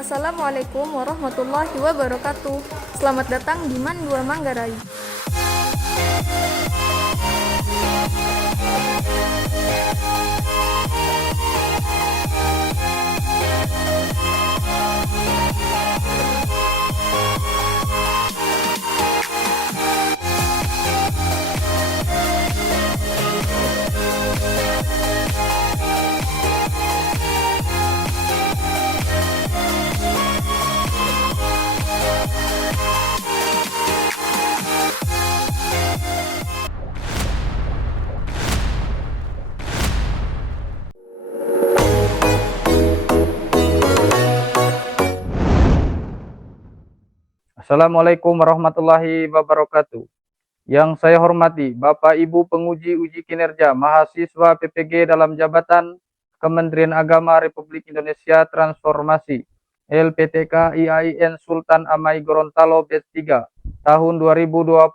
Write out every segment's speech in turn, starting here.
Assalamualaikum warahmatullahi wabarakatuh. Selamat datang di MAN 2 Manggarai. Assalamualaikum warahmatullahi wabarakatuh. Yang saya hormati Bapak Ibu penguji uji kinerja mahasiswa PPG dalam jabatan Kementerian Agama Republik Indonesia Transformasi LPTK IAIN Sultan Amai Gorontalo Batch 3 tahun 2025.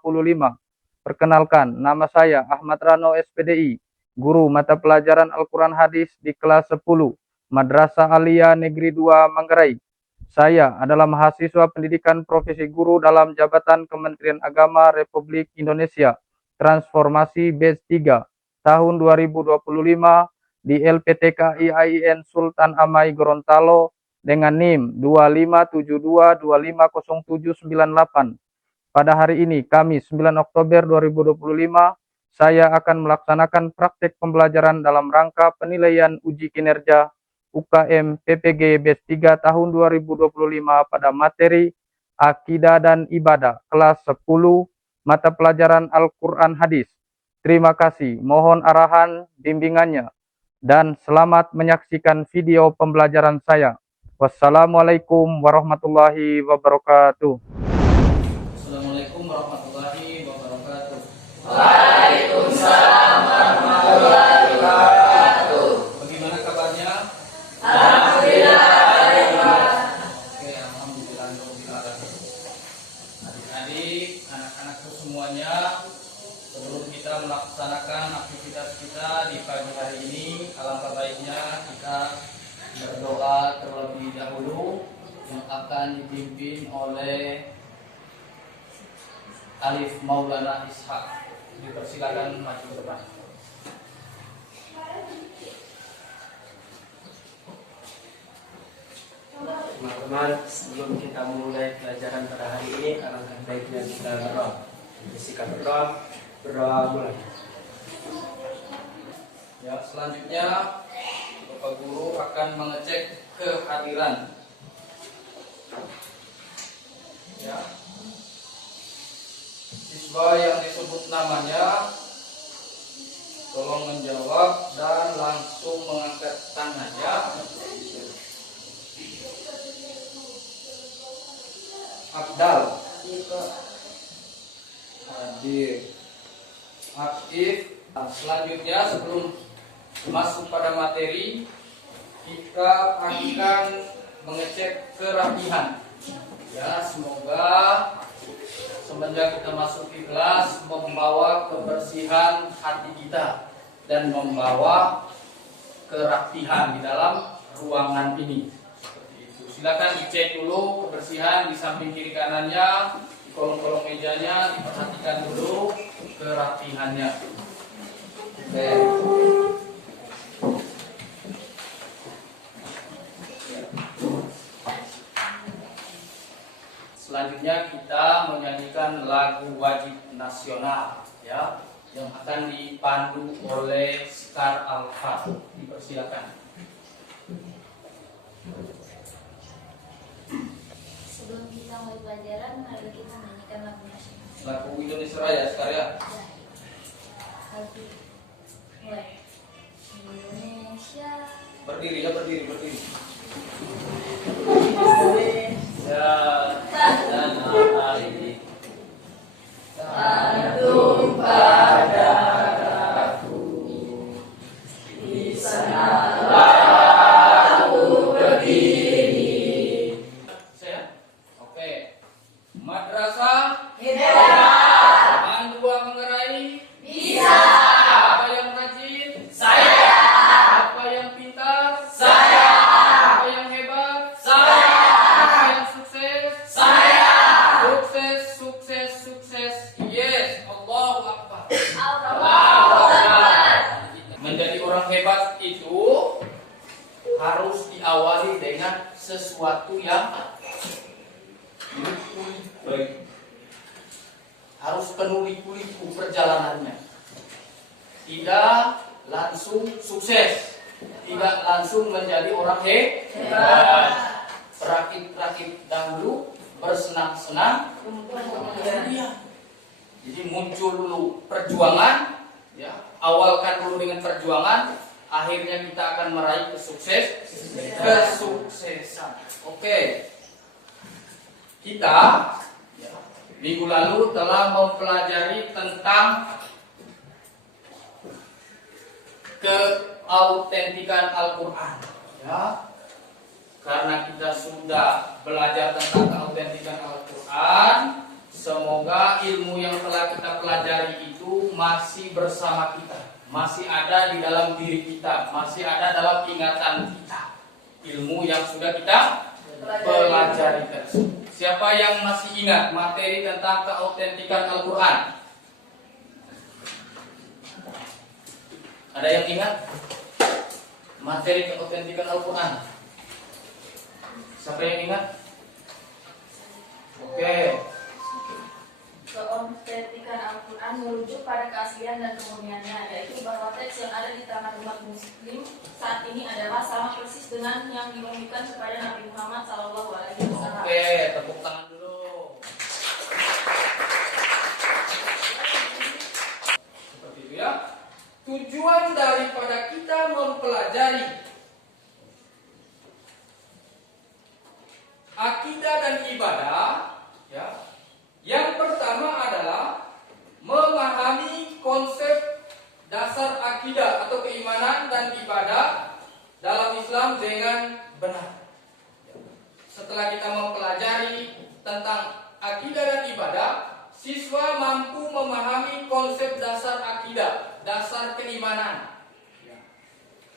Perkenalkan, nama saya Ahmad Rano SPDI, guru mata pelajaran Al-Quran Hadis di kelas 10 Madrasah Aliyah Negeri 2 Manggarai. Saya adalah mahasiswa pendidikan profesi guru dalam jabatan Kementerian Agama Republik Indonesia Transformasi Batch 3 tahun 2025 di LPTK IAIN Sultan Amai Gorontalo dengan NIM 2572250798. Pada hari ini, Kamis 9 Oktober 2025, saya akan melaksanakan praktek pembelajaran dalam rangka penilaian uji kinerja UKM PPG Batch 3 tahun 2025 pada materi Akidah dan Ibadah kelas 10 mata pelajaran Al-Quran Hadis. Terima kasih, mohon arahan bimbingannya dan selamat menyaksikan video pembelajaran saya. Wassalamualaikum warahmatullahi wabarakatuh. Assalamualaikum warahmatullahi wabarakatuh. Waalaikumsalam warahmatullahi wabarakatuh. Bagaimana kabarnya? Alhamdulillah. Oke, alhamdulillah. Adik-adik, anak-anakku semuanya, sebelum kita melaksanakan aktivitas kita di pagi hari ini, alangkah baiknya kita berdoa terlebih dahulu yang akan dipimpin oleh Alif Maulana Ishak. Dipersilakan maju ke depan. Teman-teman, sebelum kita memulai pelajaran pada hari ini, alangkah baiknya kita berdoa. Bersikap berdoa mulai. Ya, selanjutnya Bapak Guru akan mengecek kehadiran. Ya. Siswa yang disebut namanya tolong menjawab dan langsung mengangkat tangan ya. Abdal, Hadir, Aktif. Nah, selanjutnya sebelum masuk pada materi, kita akan mengecek kerapihan. Ya, semoga semenjak kita masuk di kelas membawa kebersihan hati kita dan membawa kerapihan di dalam ruangan ini. Seperti itu. Silakan dicek dulu kebersihan di samping kiri kanannya, di kolong-kolong mejanya, diperhatikan dulu kerapihannya. Oke. Selanjutnya kita menyanyikan lagu wajib nasional ya, yang akan dipandu oleh Sekar Alfa. Dipersilakan. Sebelum kita mulai pelajaran, mari kita menyanyikan lagu nasional. Lagu Indonesia Raya Sekar ya. Lagu mulai. Indonesia. Berdiri ya, berdiri. Ya, dan hari ini Tantum pada aku, di sanalah aku berdiri. Saya. Oke. Madrasah Hidayah MAN 2 Manggarai. bisa. Apa yang rajin? Saya. Apa yang pintar? Saya. Apa yang hebat? Saya. harus diawali dengan sesuatu yang baik. Harus penuh liku-liku perjalanannya. Tidak langsung sukses, tidak langsung menjadi orang hebat. Rakit-rakit dahulu bersenang-senang kemudian. Jadi muncul dulu perjuangan, ya, awalkan dulu dengan perjuangan, akhirnya kita akan meraih kesuksesan. Oke. Kita ya, minggu lalu telah mempelajari tentang keautentikan Al-Quran, ya. Karena kita sudah belajar tentang keautentikan Al-Quran, semoga ilmu yang telah kita pelajari itu masih bersama kita, masih ada di dalam diri kita, masih ada dalam ingatan kita. Ilmu yang sudah kita pelajari tersebut. Siapa yang masih ingat materi tentang keautentikan Al-Quran? Ada yang ingat materi keautentikan Al-Quran? Siapa yang ingat? Oke. Keautentikan Al-Quran merujuk pada keaslian dan kemurniannya, yaitu bahwa teks yang ada di tangan umat muslim saat ini adalah sama persis dengan yang diumumkan kepada Nabi Muhammad SAW. Oke, tepuk tangan dulu. Seperti itu ya. Tujuan daripada kita mempelajari akidah dan ibadah, ya. Yang pertama adalah memahami konsep dasar akidah atau keimanan dan ibadah dalam Islam dengan benar. Setelah kita mempelajari tentang akidah dan ibadah, siswa mampu memahami konsep dasar akidah, dasar keimanan,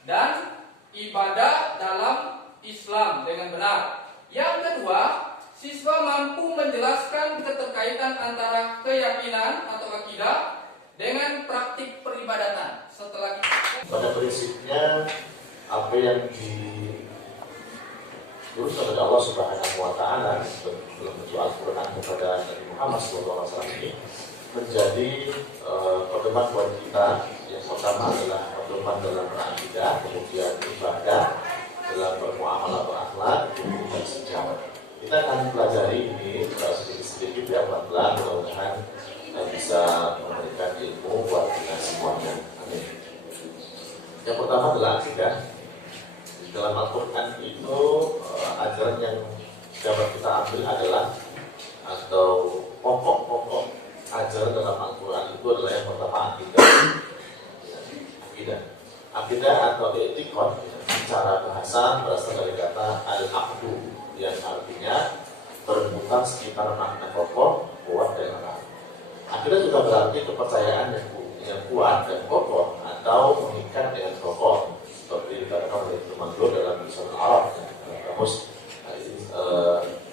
dan ibadah dalam Islam dengan benar. Yang kedua, siswa mampu menjelaskan keterkaitan antara keyakinan atau akidah dengan praktik peribadatan. Setelah pada prinsipnya apa yang diuruskan oleh Allah Subhanahu Wa Taala dalam bentuk Al-Quran kepada Nabi Muhammad SAW ini menjadi pedoman buat kita. Yang pertama adalah pedoman dalam akidah, kemudian ibadah, dalam bermuamalah berakhlak, kemudian sejarah. Kita akan pelajari ini sedikit-sedikit ya, pelan-pelan, mudah-mudahan bisa memberikan ilmu buat kita semuanya. Amin. Yang pertama adalah akidah. Di dalam Al-Quran itu ajaran yang dapat kita ambil adalah atau pokok-pokok ajaran dalam Al-Quran itu adalah yang pertama akidah. Akidah atau etikot secara bahasa berasal dari kata al-aqdu yang artinya berputar sekitar makna pokok, kuat dan akal. Akidah juga berarti kepercayaan yang kuat dan kokoh atau mengikat dengan kokoh, seperti dikatakan oleh Ibnu Mandur dalam Lisan Arab, kamus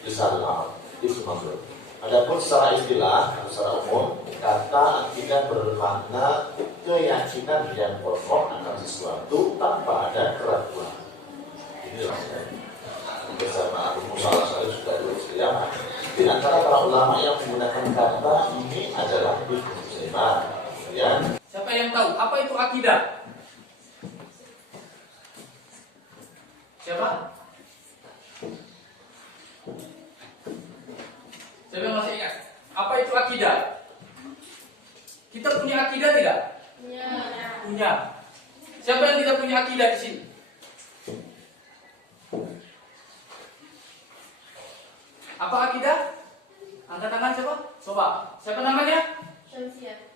Lisan Arab Ibnu Mandur. Adapun secara istilah atau secara umum, kata akidah bermakna keyakinan yang kokoh akan sesuatu tanpa ada keraguan. Inilah bersama Abu Musa al-Asy'ari juga dulu. Di antara para ulama yang menggunakan kata ini adalah Ibnu Muslimah. Kemudian, siapa yang tahu apa itu akidah? Siapa? Siapa yang masih ingat? Apa itu akidah? Kita punya akidah tidak? Punya. Siapa yang tidak punya akidah di sini? Apa akidah? Angkat tangan siapa? Coba. Siapa namanya?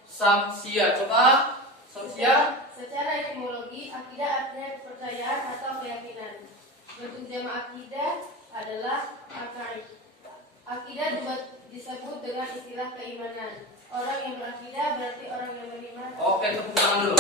Samsia. Coba. Samsia. Secara etimologi, akidah artinya kepercayaan atau keyakinan. Bentuk jamak akidah adalah akaid. Akidah juga disebut dengan istilah keimanan. Orang yang berakidah berarti orang yang beriman. Oke, tepuk tangan dulu.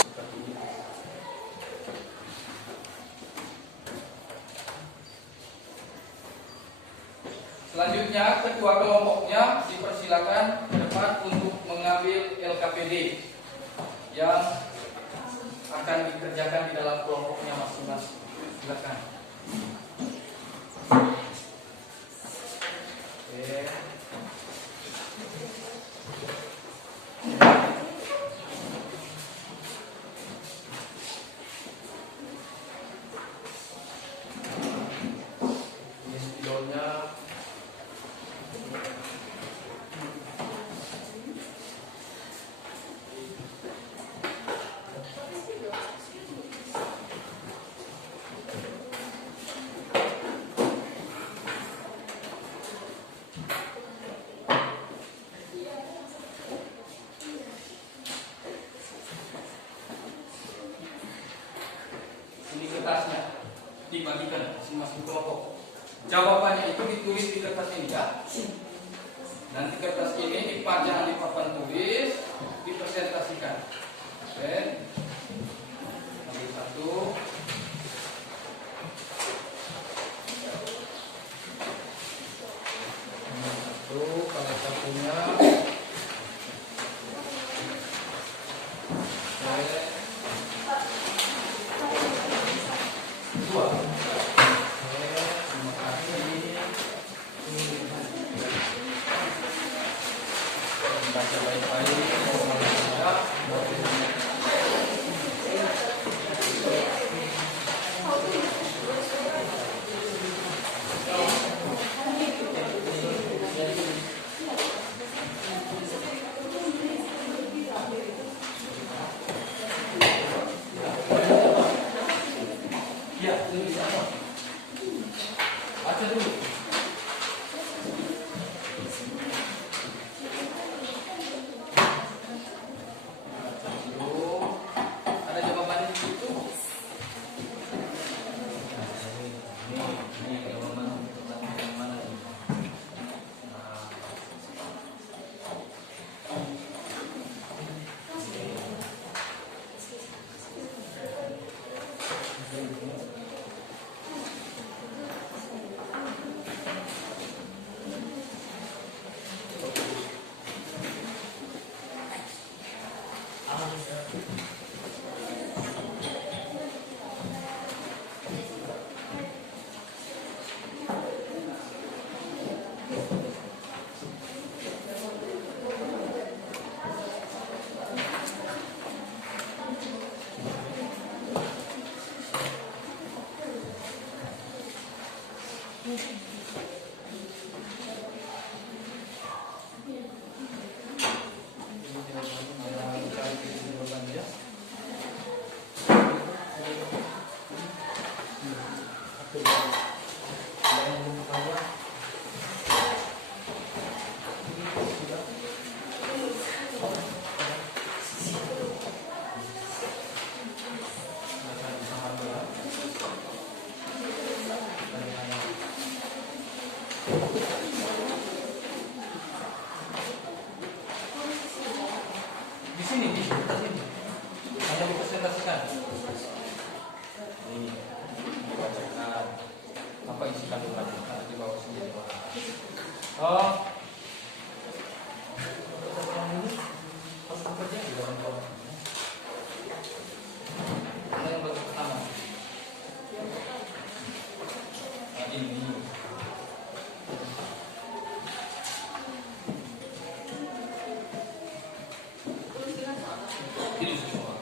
Selanjutnya, ketua kelompoknya dipersilakan ke depan untuk mengambil LKPD yang akan dikerjakan di dalam kelompoknya masing-masing. Silakan. kertasnya, dibagikan masing-masing kelompok. Jawabannya itu ditulis di kertas ini ya. Nanti kertas ini dipajang di papan tulis, dipresentasikan. Oke. Ambil satu. Ambil satu, kalau satunya. Oke. Dua. Baca baik-baik. Ya, baca dulu. Ada jawabannya di situ. Ini jawaban yang mana nih? Di sini, di kertas ini. Hanya dipresentasikan. Ini dibacakan apa isi kandungannya di bawah sini. Oh, harus bekerja di dalam kelompok. Mana yang baru pertama? Ini. Ini semua.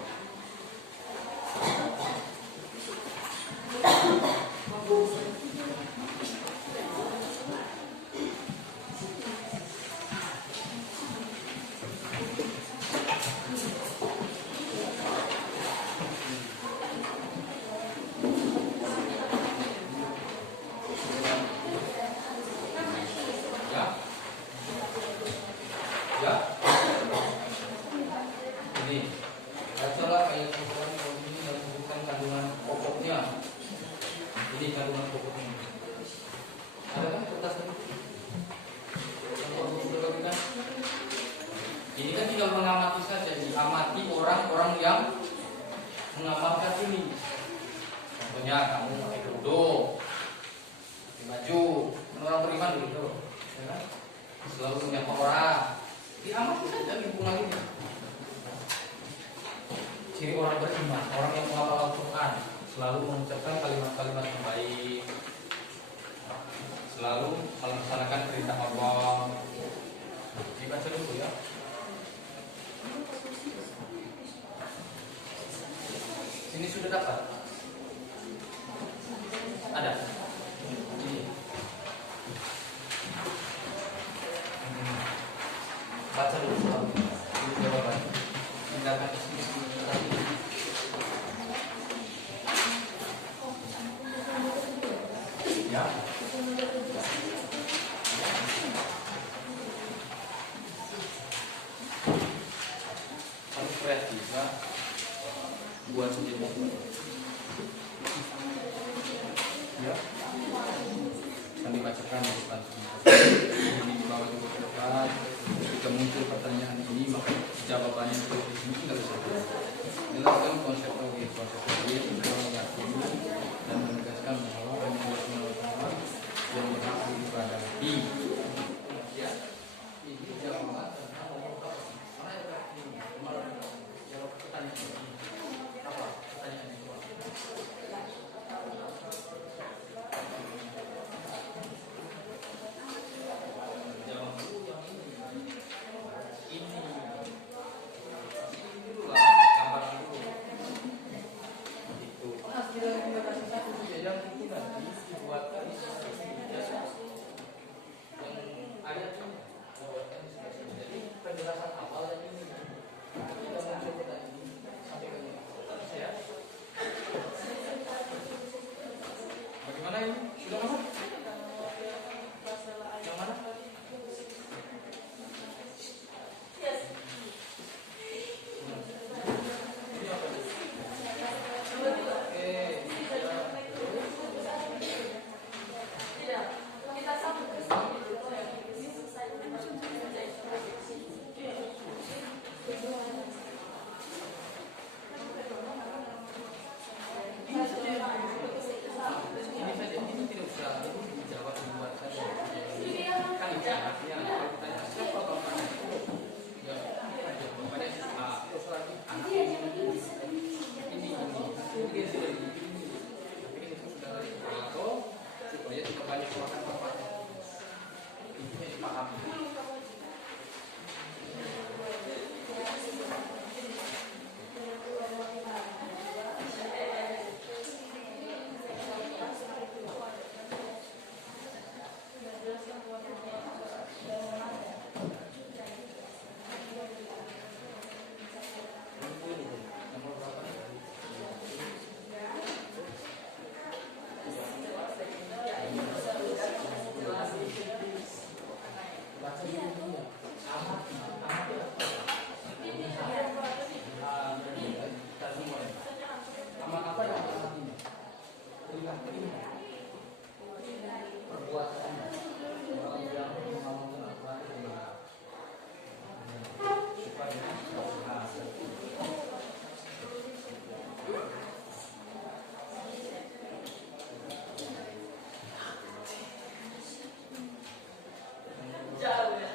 Ya. Ya. Ini bacalah ayat Al-Quran ini dan sebutkan kandungan pokoknya. Ini kandungan pokoknya. Ada kan kertas ini? Ini kan tinggal mengamati saja, diamati orang-orang yang mengamalkan ini. Contohnya kamu pakai kerudung, pakai baju, orang beriman begitu, ya kan? Selalu menyapa orang. Diamati saja lingkungan ini. Ciri orang beriman, orang yang menghafal Al-Quran, selalu mengucapkan kalimat-kalimat yang baik, selalu melaksanakan perintah Allah. Dibaca dulu ya. Ini sudah dapat? Ada? Ini. Baca dulu. Ini jawabannya. Tindakan istri tadi. Ya. Harus kreatif, ya. Buat sendiri. dibacakan di depan semua. Ini dibawa juga ke depan. Jika muncul pertanyaan ini maka jawabannya itu di sini nggak bisa. Jelaskan konsep logis kita meyakini dan menegaskan bahwa hanya Allah Subhanahu wa Ta'ala yang berhak diibadahi. Ya, ini jawaban tentang mana yang berarti jawab pertanyaan ini. Apa pertanyaan itu? Jawab dulu yang ini. Ini dulu lah, gambar dulu. Itu. Tidak kasih satu yang itu nanti dibuatkan yang ayat ini dibuatkan di sebelah. Jadi penjelasan awal yang ini kita mencoba ini sampai ke ini. Ya. Bagaimana ini? Sudah mana? Yang mana? Ini saja, itu tidak usah dijawab dibuat saja. Kan itu artinya kalau ditanya siapa bapaknya itu, ya bapaknya si A, terus lagi anak ini mungkin sudah dibikin ini, tapi ini sudah dari atau supaya tidak banyak keluarkan bapaknya. Intinya dipahami. Amat apa yang artinya? Perilaku perbuatan orang yang mengamalkan apa itu supaya jauh ya.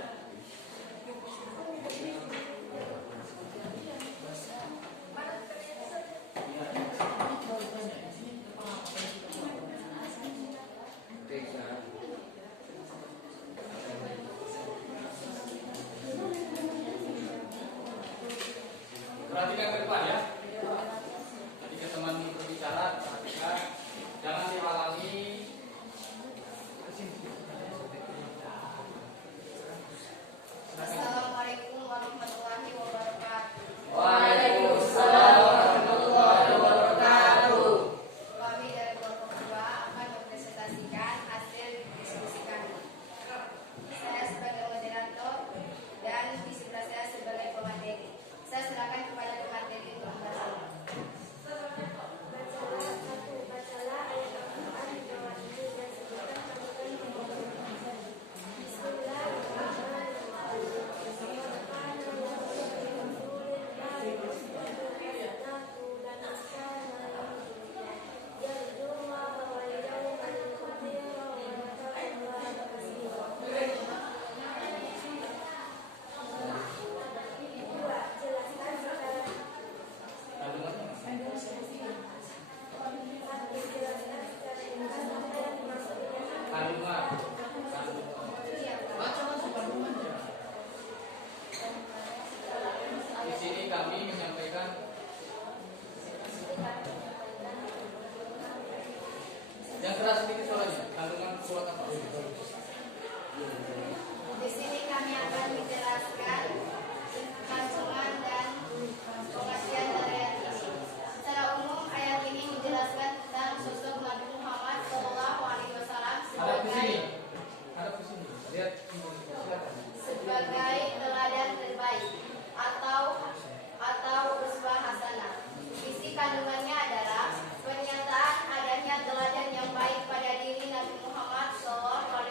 Perhatikan ke depan ya. Ketika teman berbicara, perhatikan, jangan dihalangi. Assalamualaikum warahmatullahi wabarakatuh. Waalaikumsalam warahmatullahi wabarakatuh. Kami dari kelompok 2 akan mempresentasikan hasil diskusi kami. Saya sebagai moderator dan di sebelah saya sebagai pemateri. Saya silakan kepada pemateri untuk membaca. Bacalah ayat Al-Quran di bawah ini dan sebutkan kandungan Di sini kami menyampaikan yang keras sedikit suaranya, kandungan surat apa? Di sini kami akan menjelaskan kandungan dan pengertian dari ayat ini. Secara umum ayat ini menjelaskan tentang sosok Nabi Muhammad SAW Hadap ke sini. Lihat silakan. sebagai teladan terbaik atau uswah hasanah. Isi kandungannya adalah pernyataan adanya teladan yang baik pada diri Nabi Muhammad SAW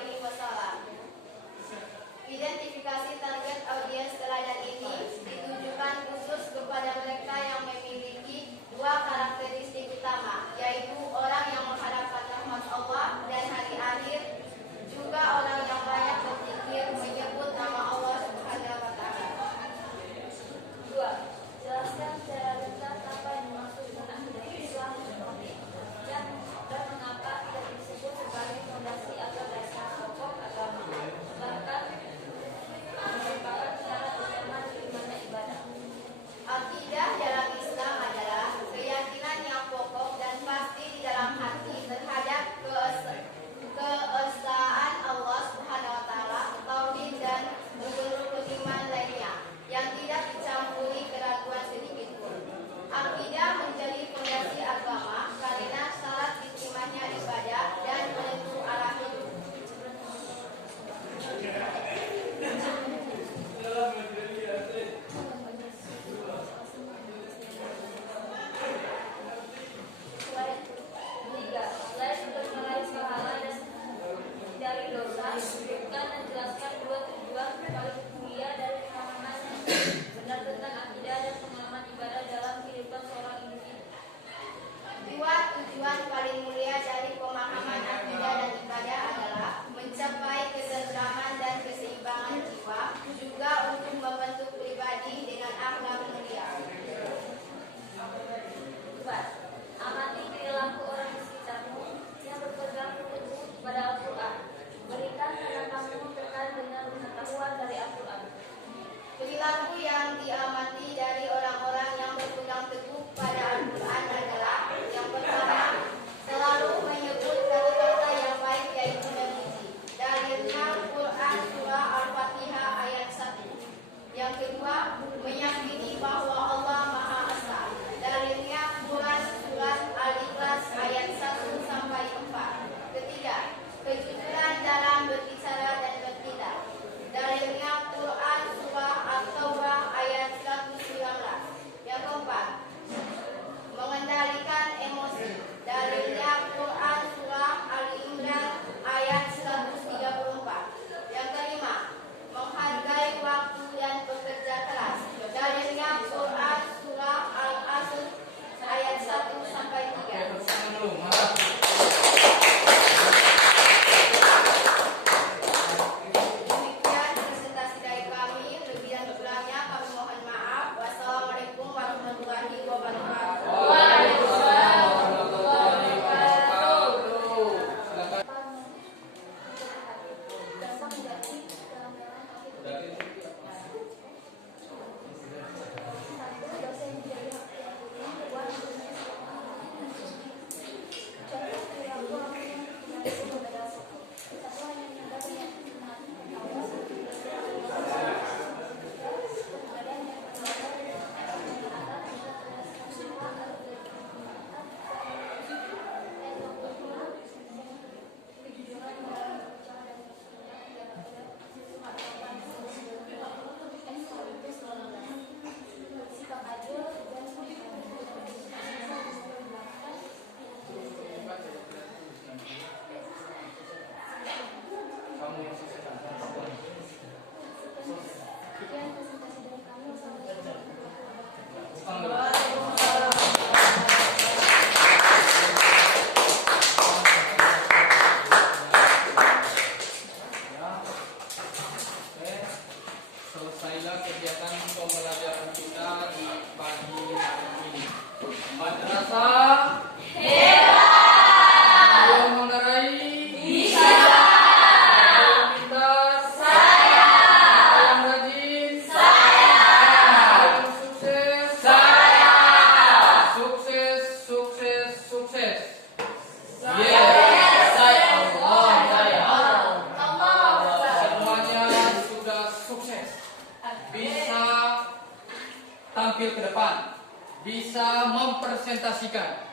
presentasikan,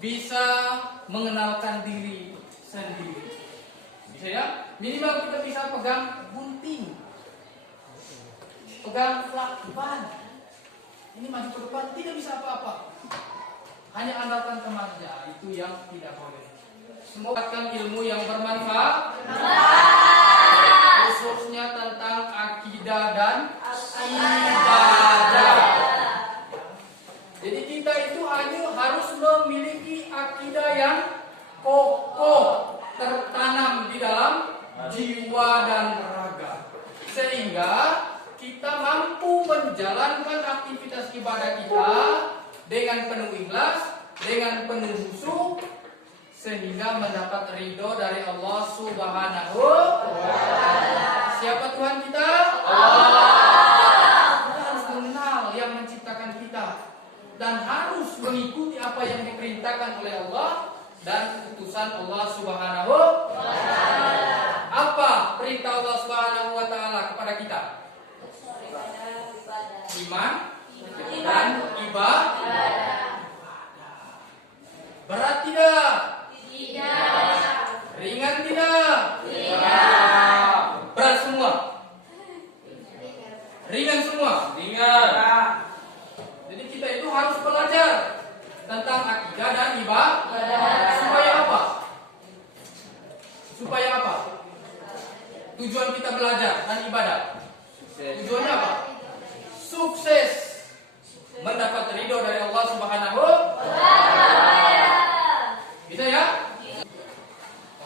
bisa mengenalkan diri sendiri. Bisa ya? Minimal kita bisa pegang gunting, pegang lakban. Ini maju ke depan tidak bisa apa-apa. Hanya andalkan temannya, itu yang tidak boleh. Semoga ilmu yang bermanfaat, khususnya tentang akidah dan ibadah. Jadi kita itu hanya harus memiliki akidah yang kokoh, tertanam di dalam jiwa dan raga, sehingga kita mampu menjalankan aktivitas ibadah kita dengan penuh ikhlas, dengan penuh khusyuk, sehingga mendapat ridho dari Allah Subhanahu wa Ta'ala. Siapa Tuhan kita? Allah. Kita harus mengenal yang menciptakan kita dan harus mengikuti apa yang diperintahkan oleh Allah dan utusan Allah Subhanahu wa Ta'ala. Apa perintah Allah Subhanahu wa Ta'ala kepada kita? Iman dan ibadah. Berat tidak? Tidak. Ringan tidak? Tidak. Berat semua? Ringan semua? Ringan. Jadi kita itu harus belajar tentang akidah dan ibadah. Supaya apa? Supaya apa? Tujuan kita belajar dan ibadah. Tujuannya apa? Sukses, mendapat ridho dari Allah Subhanahu wa Ta'ala. Bisa ya?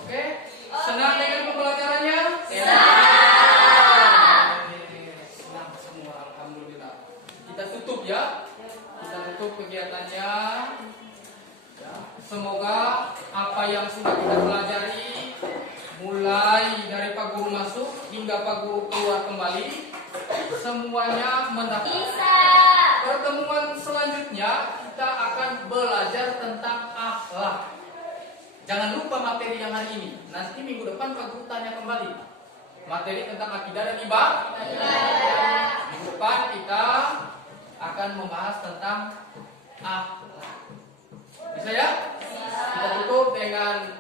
Oke. Senang dengan pembelajarannya? Senang semua, alhamdulillah. Kita tutup ya. Kita tutup kegiatannya. Ya. Semoga apa yang sudah kita pelajari, mulai dari Pak Guru masuk hingga Pak Guru keluar kembali, semuanya mendapat. Pertemuan selanjutnya kita akan belajar tentang akhlak. Jangan lupa materi yang hari ini. Nanti minggu depan Pak Guru tanya kembali materi tentang akidah dan ibadah. Minggu depan kita akan membahas tentang akhlak. Bisa ya? Kita tutup dengan